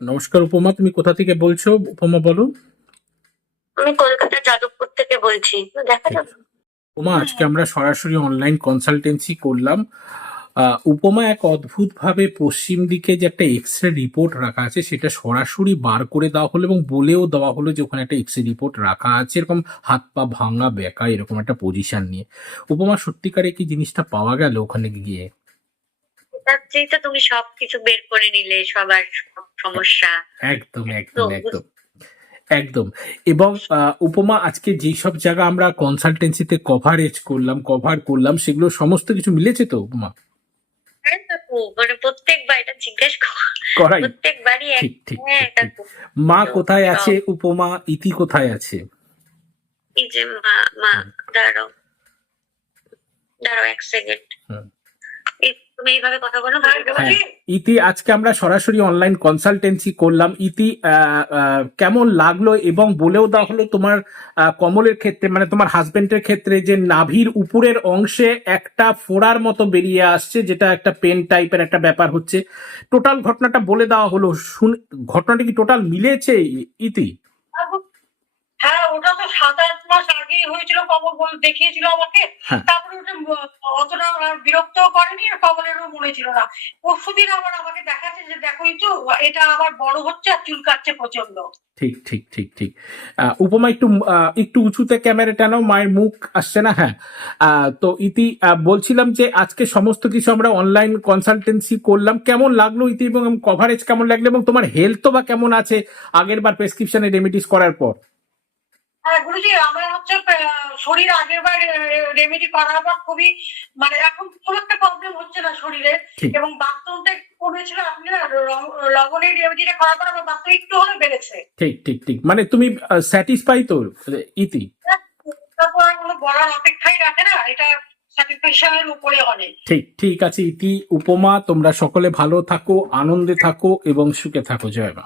নমস্কার উপমা তুমি কোথা থেকে বলছো? উপমা বলো। আমি কলকাতা যাদবপুর থেকে বলছি। দেখা যাবে উপমা আজকে আমরা সরাসরি অনলাইন কনসালটেন্সি করলাম। উপমা এক অদ্ভুত ভাবে পশ্চিম দিকে যে একটা এক্স রে রিপোর্ট রাখা আছে সেটা সরাসরি বার করে দেওয়া হলো এবং বলেও দেওয়া হলো যে ওখানে একটা এক্স রে রিপোর্ট রাখা আছে। এরকম হাত পা ভাঙা বেঁকা এরকম একটা পজিশন নিয়ে। উপমা সত্যিকারে কি জিনিসটা পাওয়া গেল ওখানে গিয়ে? তো তুমি সবকিছু বের করে নিলে সবার সমস্যা। একদম একদম একদম একদম। এবং উপমা আজকে জায়গা আমরা কনসালটেন্সিতে কভারেজ করলাম কভার করলাম সেগুলো সমস্ত কিছু মিলেছে তো উপমা? হ্যাঁ মানে প্রত্যেকবার এটা জিজ্ঞেস করাই। প্রত্যেকবারই ঠিক ঠিক হ্যাঁ মা কোথায় আছে উপমা? ইতি কোথায় আছে? এই যে মা মা দাঁড়াও। দাঁড়াও এক সেকেন্ড। তুমি এইভাবে কথা বলো হ্যাঁ ইতি আজকে আমরা সরাসরি অনলাইন কনসালটেন্সি করলাম। ইতি কেমন লাগল এবং বলেও দেওয়া হলো তোমার কমলের ক্ষেত্রে মানে তোমার হাজবেন্ডের ক্ষেত্রে যে নাভির উপরের অংশে একটা ফোড়ার মতো বেরিয়ে আসছে যেটা একটা পেন টাইপের একটা ব্যাপার হচ্ছে। টোটাল ঘটনাটা বলে দেওয়া হলো। শুন ঘটনাটা কি টোটাল মিলেছে ইতি? হ্যাঁ ওটা তো সাত আট মাস আগেই হয়েছিল কমল বল দেখিয়েছিল আমাকে। হ্যাঁ। তারপরে ওটা অতটা বিরক্ত করেনি আর কমলেরও মনে ছিল না। পরশুদিন আবার আমাকে দেখাচ্ছে যে দেখোই তো এটা আবার বড় হচ্ছে আর চুল কাটছে প্রচণ্ড ঠিক ঠিক ঠিক। ঠিক উপমা একটু একটু উঁচুতে ক্যামেরা টানাও মায়ের মুখ আসছে না? হ্যাঁ। তো ইতি আহ, বলছিলাম যে আজকে সমস্ত কিছু আমরা অনলাইন কনসালটেন্সি করলাম। কেমন লাগল ইতি এবং কভারেজ কেমন লাগল এবং তোমার হেলথ বা কেমন আছে আগের বার প্রেসক্রিপশনে রেমিডিস করার পর? হ্যাঁ গুরুজি আমার হচ্ছে শরীর আগের বার রেমেডি করার পর খুবই মানে এখন খুব একটা প্রবলেম হচ্ছে না শরীরে। এবং বাথরুমটা কমেছিল আপনি লবণের রেমেডিটা করার পর আমার বাথরুম একটু হলে বেড়েছে। ঠিক ঠিক ঠিক। মানে তুমি স্যাটিসফাই তো ইতি? তারপর কোনো বলার অপেক্ষাই রাখে না এটা ঠিক ঠিক আছে ইতি উপমা তোমরা সকলে ভালো থাকো আনন্দে থাকো এবং সুখে থাকো। জয় মা।